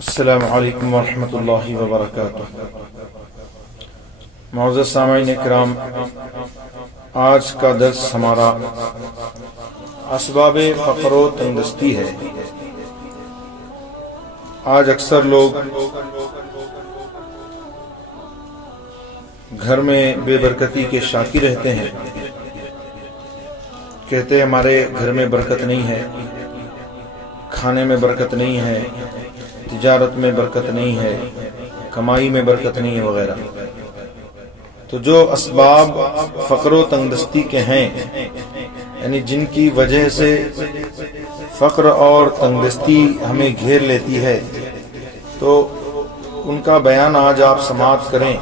السلام علیکم ورحمۃ اللہ وبرکاتہ۔ معزز سامعین کرام، آج کا درس ہمارا اسباب فقر و تنگدستی ہے۔ آج اکثر لوگ گھر میں بے برکتی کے شاکی رہتے ہیں، کہتے ہیں ہمارے گھر میں برکت نہیں ہے، کھانے میں برکت نہیں ہے، تجارت میں برکت نہیں ہے، کمائی میں برکت نہیں ہے وغیرہ۔ تو جو اسباب فقر و تنگدستی کے ہیں، یعنی جن کی وجہ سے فقر اور تنگدستی ہمیں گھیر لیتی ہے، تو ان کا بیان آج آپ سماعت کریں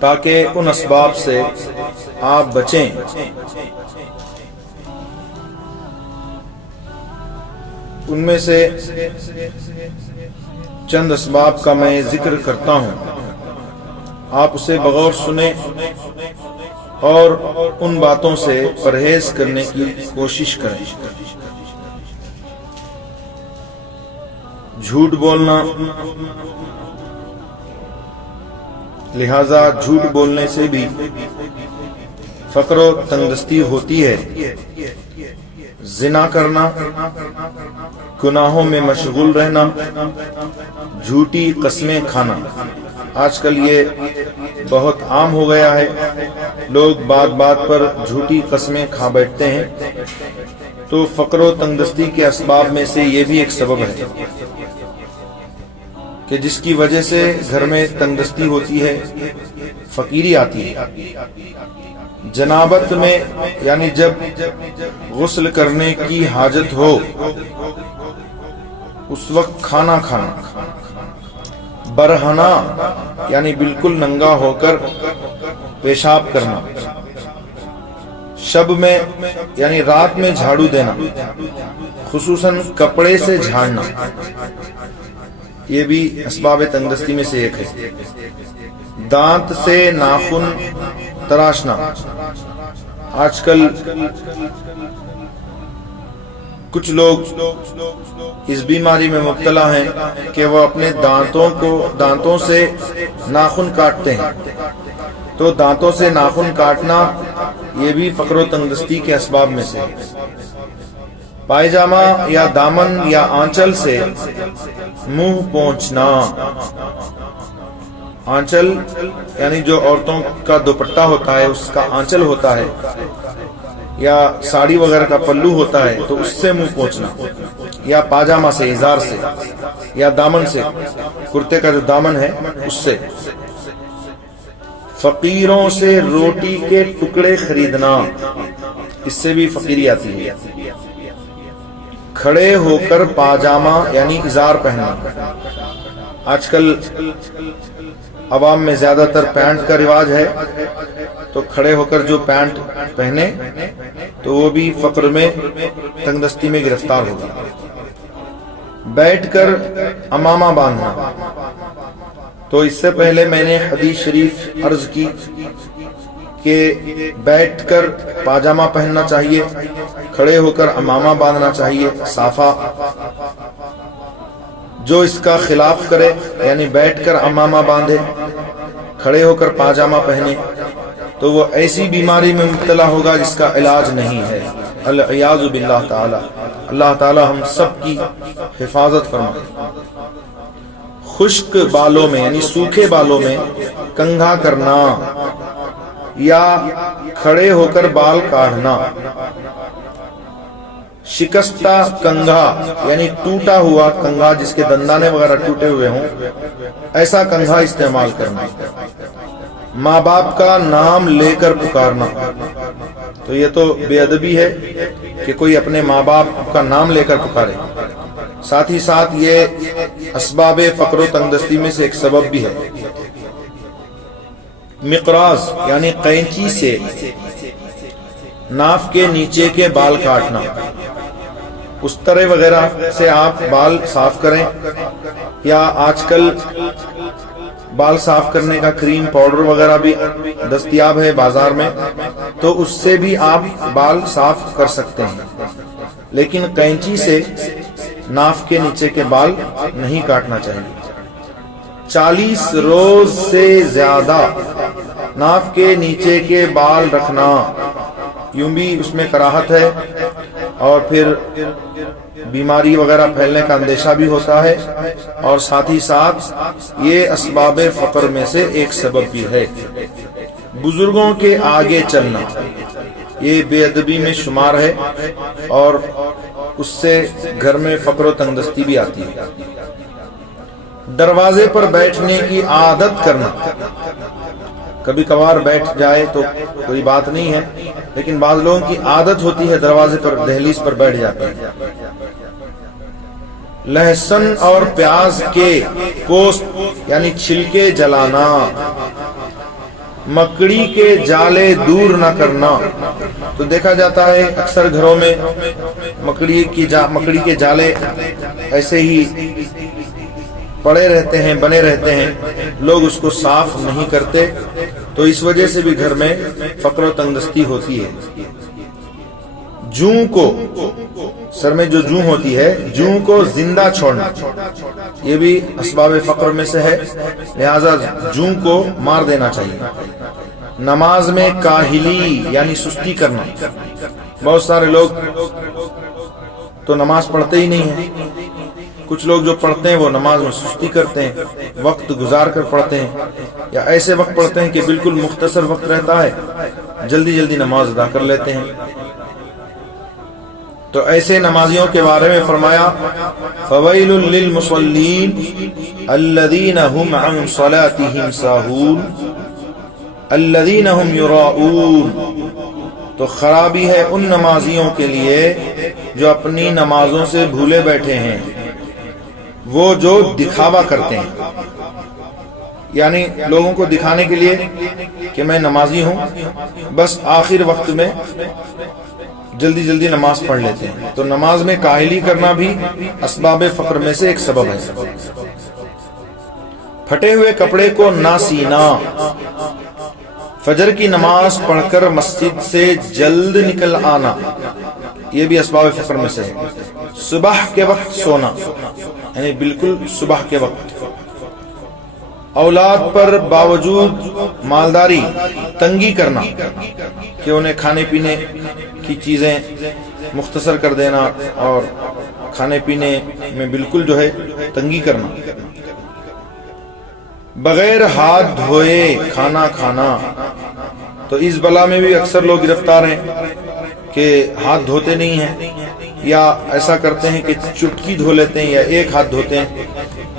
تاکہ ان اسباب سے آپ بچیں۔ ان میں سے چند اسباب کا میں ذکر کرتا ہوں، آپ اسے بغور سنیں اور ان باتوں سے پرہیز کرنے کی کوشش کریں۔ جھوٹ بولنا، لہذا جھوٹ بولنے سے بھی فقر و تنگدستی ہوتی ہے۔ زنا کرنا، گناہوں میں مشغول رہنا، جھوٹی قسمیں کھانا، آج کل یہ بہت عام ہو گیا ہے۔ لوگ بات بات پر جھوٹی قسمیں کھا بیٹھتے ہیں، تو فقر و تنگدستی کے اسباب میں سے یہ بھی ایک سبب ہے کہ جس کی وجہ سے گھر میں تنگدستی ہوتی ہے، فقیری آتی ہے۔ جنابت میں، یعنی جب غسل کرنے کی حاجت ہو اس وقت کھانا کھانا، برہنہ یعنی بالکل ننگا ہو کر پیشاب کرنا، شب میں یعنی رات میں جھاڑو دینا، خصوصاً کپڑے سے جھاڑنا، یہ بھی اسباب تنگدستی میں سے ایک ہے۔ دانت سے ناخن تراشنا، آج کل کچھ لوگ اس بیماری میں مبتلا ہیں کہ وہ اپنے دانتوں سے ناخن کاٹتے ہیں، تو دانتوں سے ناخن کاٹنا یہ بھی فقر و تنگدستی کے اسباب میں سے ہے۔ پائجامہ یا دامن یا آنچل سے منہ پونچھنا، آنچل یعنی جو عورتوں کا دوپٹہ ہوتا ہے اس کا آنچل ہوتا ہے، یا ساڑی وغیرہ کا پلو ہوتا ہے، تو اس سے منہ پونچھنا، یا پاجامہ سے، ازار سے، یا دامن سے، کرتے کا جو دامن ہے اس سے۔ فقیروں سے روٹی کے ٹکڑے خریدنا، اس سے بھی فقیری آتی ہے۔ کھڑے ہو کر پاجامہ یعنی ازار پہننا، آج کل عوام میں زیادہ تر پینٹ کا رواج ہے، تو کھڑے ہو کر جو پینٹ پہنے تو وہ بھی فقر میں تنگدستی میں گرفتار ہوگا۔ بیٹھ کر عمامہ باندھنا، تو اس سے پہلے میں نے حدیث شریف عرض کی کہ بیٹھ کر پاجامہ پہننا چاہیے، کھڑے ہو کر عمامہ باندھنا چاہیے، صافہ۔ جو اس کا خلاف کرے، یعنی بیٹھ کر عمامہ باندھے، کھڑے ہو کر پاجامہ پہنے، تو وہ ایسی بیماری میں مبتلا ہوگا جس کا علاج نہیں ہے، العیاذ باللہ تعالی۔ اللہ تعالی ہم سب کی حفاظت فرمائے۔ خشک بالوں میں یعنی سوکھے بالوں میں کنگھا کرنا یا کھڑے ہو کر بال کاٹنا، شکستہ کنگھا یعنی ٹوٹا ہوا کنگھا جس کے دندانے وغیرہ ٹوٹے ہوئے ہوں، ایسا کنگھا استعمال کرنا۔ ماں باپ کا نام لے کر پکارنا، تو یہ تو بے ادبی ہے کہ کوئی اپنے ماں باپ کا نام لے کر پکارے۔ ساتھ ہی ساتھ یہ اسباب فقر و تنگدستی میں سے ایک سبب بھی ہے۔ مقراض یعنی قینچی سے ناف کے نیچے کے بال کاٹنا، استرے وغیرہ سے آپ بال صاف کریں، یا آج کل بال صاف کرنے کا کریم پاؤڈر وغیرہ بھی دستیاب ہے بازار میں، تو اس سے بھی آپ بال صاف کر سکتے ہیں۔ لیکن قینچی سے नाफ के नीचे के बाल नहीं काटना चाहिए। 40 रोज से ज्यादा नाफ के नीचे के बाल रखना यूं भी उसमें कराहत है, और फिर बीमारी वगैरह फैलने का अंदेशा भी होता है, और साथ ही साथ ये असबाब फक्र में से एक सबब भी है। बुजुर्गों के आगे चलना ये बेअदबी में शुमार है, और उससे घर में फक्र व तंगदस्ती भी आती है। दरवाजे पर बैठने की आदत करना, कभी कभार बैठ जाए तो कोई बात नहीं है, लेकिन बाज़ लोगों की आदत होती है दरवाजे पर, दहलीज पर बैठ जाते हैं। लहसुन और प्याज के कोस्ट यानी छिलके जलाना, मकड़ी के जाले दूर न करना। तो देखा जाता है अक्सर घरों में मकड़ी के जाले ऐसे ही पड़े रहते हैं, बने रहते हैं, लोग उसको साफ नहीं करते, तो इस वजह से भी घर में फक्र व तंगदस्ती होती है। जूं को, सर में जो जूं होती है, जूं को जिंदा छोड़ना ये भी असबाब फक्र में से है, लिहाजा जूं को मार देना चाहिए। नमाज में काहिली यानी सुस्ती करना, बहुत सारे लोग तो नमाज पढ़ते ही नहीं है, कुछ लोग जो पढ़ते हैं वो नमाज में सुस्ती करते हैं, वक्त गुजार कर पढ़ते हैं, या ऐसे वक्त पढ़ते हैं कि बिल्कुल मुख्तसर वक्त रहता है, जल्दी जल्दी नमाज अदा कर लेते हैं। तो ऐसे नमाजियों के बारे में फरमाया फवैलुल लिल मुसल्लीन अल्लज़ीना हुम अन सलातिहिम साहून अल्लज़ीना हुम युराऊन। तो खराबी है उन नमाजियों के लिए जो अपनी नमाजों से भूले बैठे हैं, वो जो दिखावा करते हैं, यानी लोगों को दिखाने के लिए कि मैं नमाजी हूं, बस आखिर वक्त में जल्दी जल्दी नमाज पढ़ लेते हैं। तो नमाज में काहिली करना भी असबाब फक्र में से एक सबब है। फटे हुए कपड़े को ना सीना, फजर की नमाज पढ़कर मस्जिद से जल्द निकल आना ये भी असबाब फक्र में से है। सुबह के वक्त सोना यानी बिल्कुल सुबह के वक्त। औलाद पर बावजूद मालदारी तंगी करना कि उन्हें खाने पीने की चीजें मुख्तसर कर देना और खाने पीने में बिल्कुल जो है तंगी करना। बगैर हाथ धोए खाना खाना, तो इस बला में भी अक्सर लोग गिरफ्तार हैं कि हाथ धोते नहीं हैं, या ऐसा करते हैं कि चुटकी धो लेते हैं या एक हाथ धोते हैं।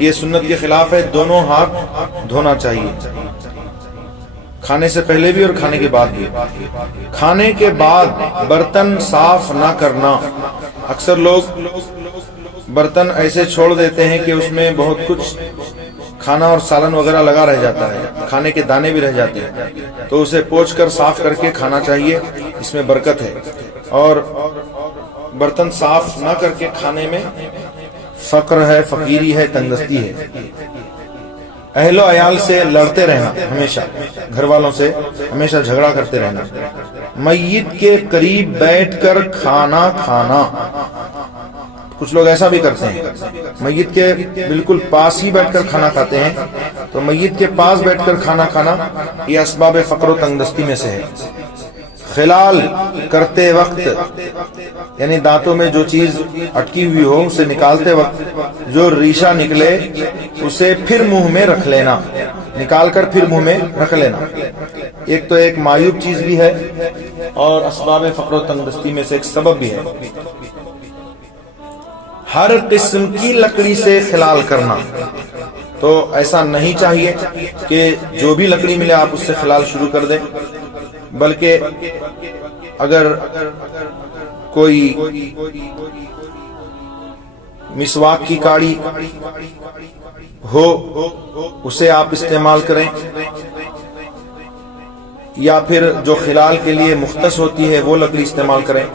ये सुन्नत के खिलाफ है, दोनों हाथ धोना चाहिए, खाने से पहले भी और खाने के बाद भी। खाने के बाद बर्तन साफ ना करना, अक्सर लोग बर्तन ऐसे छोड़ देते हैं कि उसमें बहुत कुछ खाना और सालन वगैरह लगा रह जाता है, खाने के दाने भी रह जाते हैं, तो उसे पोंछ कर साफ करके खाना चाहिए, इसमें बरकत है। और बर्तन साफ ना करके खाने में फक्र है, फकीरी है, तंगदस्ती है। अहलो अयाल से लड़ते रहना, हमेशा घर वालों से हमेशा झगड़ा करते रहना। मय्यत के करीब बैठकर खाना खाना, कुछ लोग ऐसा भी करते हैं, मय्यत के बिल्कुल पास ही बैठकर खाना खाते हैं। तो मय्यत के पास बैठकर खाना खाना ये असबाब फक्र व तंगदस्ती में से है। खिलाल करते वक्त यानी दांतों में जो चीज अटकी हुई हो उसे निकालते वक्त जो रेशा निकले उसे फिर मुंह में रख लेना, निकाल कर फिर मुंह में रख लेना। एक तो एक मायूब चीज भी है और असबाब फक्र व तंगदस्ती में से एक सबब भी है। हर किस्म की लकड़ी से खिलाल करना, तो ऐसा नहीं चाहिए कि जो भी लकड़ी मिले आप उससे खिलाल शुरू कर दें, बल्कि अगर कोई मिसवाक की काड़ी हो उसे आप इस्तेमाल करें, या फिर जो खिलाल के लिए मुख्तस होती है वो लकड़ी इस्तेमाल करें।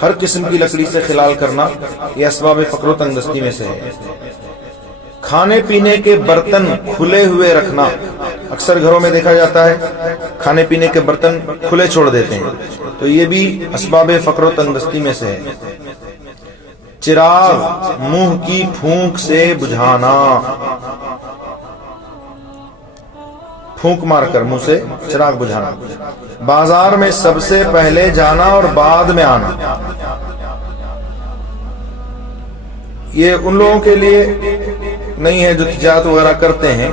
हर किस्म की लकड़ी से खिलाल करना यह असबाब फक्र व तंगदस्ती में से है। खाने पीने के बर्तन खुले हुए रखना, अक्सर घरों में देखा जाता है खाने पीने के बर्तन खुले छोड़ देते हैं, तो ये भी असबाब फक्र व तंगदस्ती में से है। चिराग मुंह की फूंक से बुझाना, फूंक मारकर मुंह से चिराग बुझाना। बाजार में सबसे पहले जाना और बाद में आना, ये उन लोगों के लिए नहीं है जो तिजारत वगैरह करते हैं।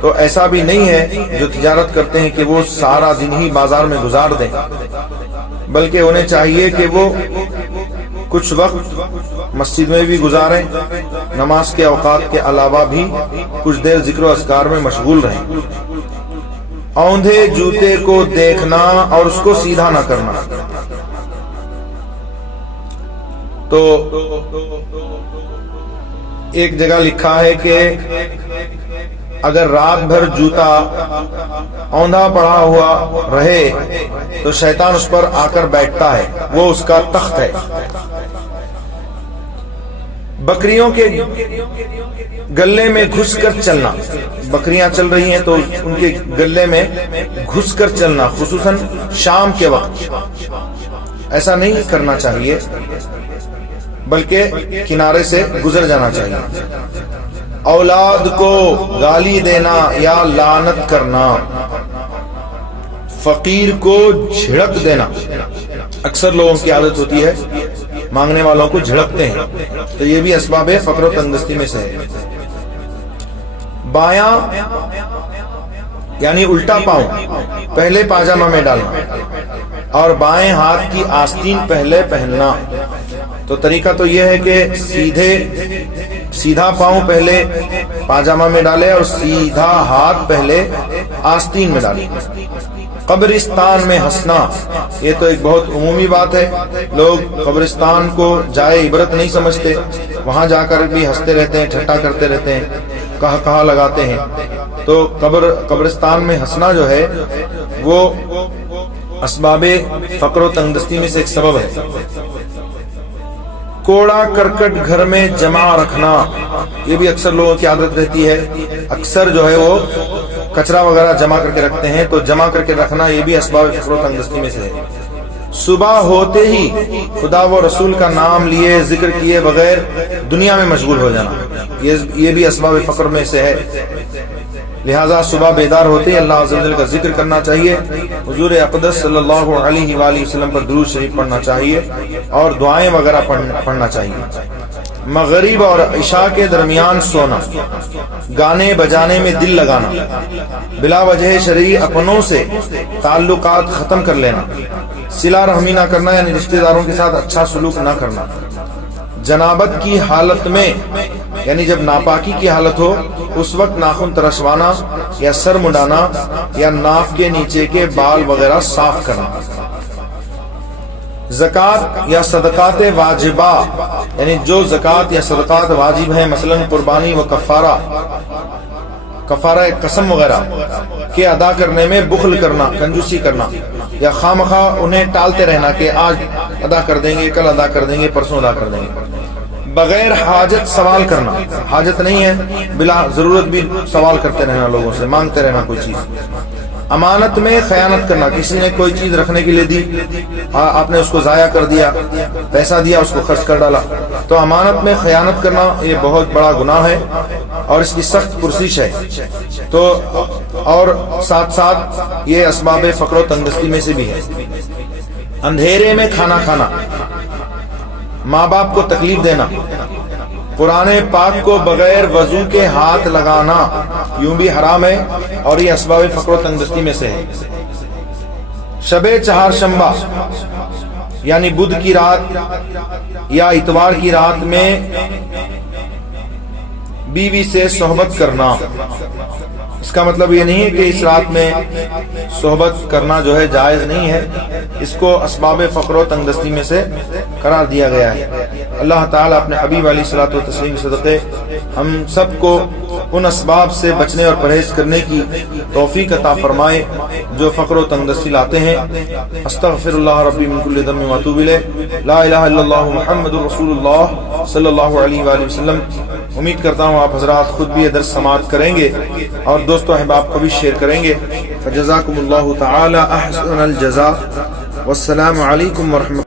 तो ऐसा भी नहीं है जो तिजारत करते हैं कि वो सारा दिन ही बाजार में गुजार दें, बल्कि उन्हें चाहिए कि वो कुछ वक्त मस्जिद में भी गुजारें, नमाज के औकात के अलावा भी कुछ देर जिक्र व अस्कार में मशगूल रहें। औंधे जूते को देखना और उसको सीधा ना करना। तो एक जगह लिखा है कि अगर रात भर जूता औंधा पड़ा हुआ रहे तो शैतान उस पर आकर बैठता है, वो उसका तख्त है। बकरियों के गले में घुसकर चलना, बकरियां चल रही हैं तो उनके गले में घुसकर चलना, खुसूसन शाम के वक्त ऐसा नहीं करना चाहिए, बल्कि किनारे से गुजर जाना चाहिए। औलाद को गाली देना या लानत करना, फकीर को झिड़क देना। अक्सर लोगों की आदत होती है मांगने वालों को झिड़कते हैं, तो ये भी असबाब फक्र व तंगदस्ती में से है। बायां यानी उल्टा पांव पहले पाजामा में डालना और बाएं हाथ की आस्तीन पहले पहनना। तो तरीका तो यह है कि सीधा पांव पहले पाजामा में डाले और सीधा हाथ पहले आस्तीन में डाले। कब्रिस्तान में हंसना, ये तो एक बहुत उमूमी बात है। लोग कब्रिस्तान को जाए इबरत नहीं समझते, वहां जाकर भी हंसते रहते हैं, ठट्टा करते रहते हैं, कहा लगाते हैं। तो कब्रिस्तान में हंसना जो है वो असबाबे फक्र व तंगदस्ती में से एक सबब है। कोड़ा करकट घर में जमा रखना, ये भी अक्सर लोगों की आदत रहती है। अक्सर जो है वो कचरा वगैरह जमा करके रखते हैं, तो जमा करके रखना ये भी असबाब फक्र व तंगदस्ती में से है। सुबह होते ही खुदा व रसूल का नाम लिए जिक्र किए बगैर दुनिया में मशगूल हो जाना, ये भी असबाब फक्र में से है। लिहाजा सुबह बेदार होते ही अल्लाह अज़्ज़ा व जल का जिक्र करना चाहिए, हुजूर अक़दस सल्लल्लाहु अलैहि वसल्लम पर दुरूद शरीफ पढ़ना चाहिए और दुआएं वगैरह पढ़ना चाहिए। मगरिब और इशा के दरमियान सोना, गाने बजाने में दिल लगाना, बिला वजह शरई अपनों से ताल्लुकात खत्म कर लेना, सिला रहमी ना करना यानी रिश्तेदारों के साथ अच्छा सलूक ना करना, जनाबत की हालत में यानी जब नापाकी की हालत हो उस वक्त नाखून तरसवाना या सर मुंडाना या नाफ के नीचे के बाल वगैरह साफ करना। ज़कात या सदकात वाजिबा यानी जो ज़कात या सदकात वाजिब हैं, मसलन कुर्बानी व कफारा कसम वगैरह के अदा करने में बुखल करना, कंजूसी करना या खामखा उन्हें टालते रहना कि आज अदा कर देंगे, कल अदा कर देंगे, परसों अदा कर देंगे। बगैर हाजत सवाल करना, हाजत नहीं है बिला जरूरत भी सवाल करते रहना, लोगों से मांगते रहना कोई चीज। अमानत में खयानत करना, किसी ने कोई चीज रखने के लिए दी, आपने उसको जाया कर दिया, पैसा दिया उसको खर्च कर डाला, तो अमानत में खयानत करना ये बहुत बड़ा गुनाह है और इसकी सख्त पुरसिश है। तो और साथ साथ ये असबाब फक्र व तंगदस्ती में से भी है। अंधेरे में खाना खाना, माँ बाप को तकलीफ देना, कुराने पाक को बगैर वजू के हाथ लगाना यूं भी हराम है और ये असबाब फक्र व तंगदस्ती में से है। शबे चहारशंबा यानी बुध की रात या इतवार की रात में बीवी से सोहबत करना, इसका मतलब ये नहीं है कि इस रात में सोहबत करना जो है जायज नहीं है, इसको असबाब फक्र व तंगदस्ती में से करार दिया गया है। अल्लाह ताला अपने हबीब अलैहिस्सलातु व तस्लीम के सदक़े हम सबको उन असबाब से बचने और परहेज करने की तौफीक अता फरमाए जो फक्र व तंगदस्ती लाते हैं। अस्तगफिरुल्लाह रब्बी मिन कुल्लि ज़ंबिन व अतूबु इलैह, ला इलाहा इल्लल्लाह मुहम्मदुर रसूलुल्लाह सल्लल्लाहु अलैहि वसल्लम। उम्मीद करता हूँ आप हजरात खुद भी ये दर्स समाअत करेंगे और दोस्तों अहबाब को भी शेयर करेंगे। फजज़ाकुमुल्लाहु तआला अहसनल जज़ा, वस्सलामु अलैकुम व रहमतुल्लाह।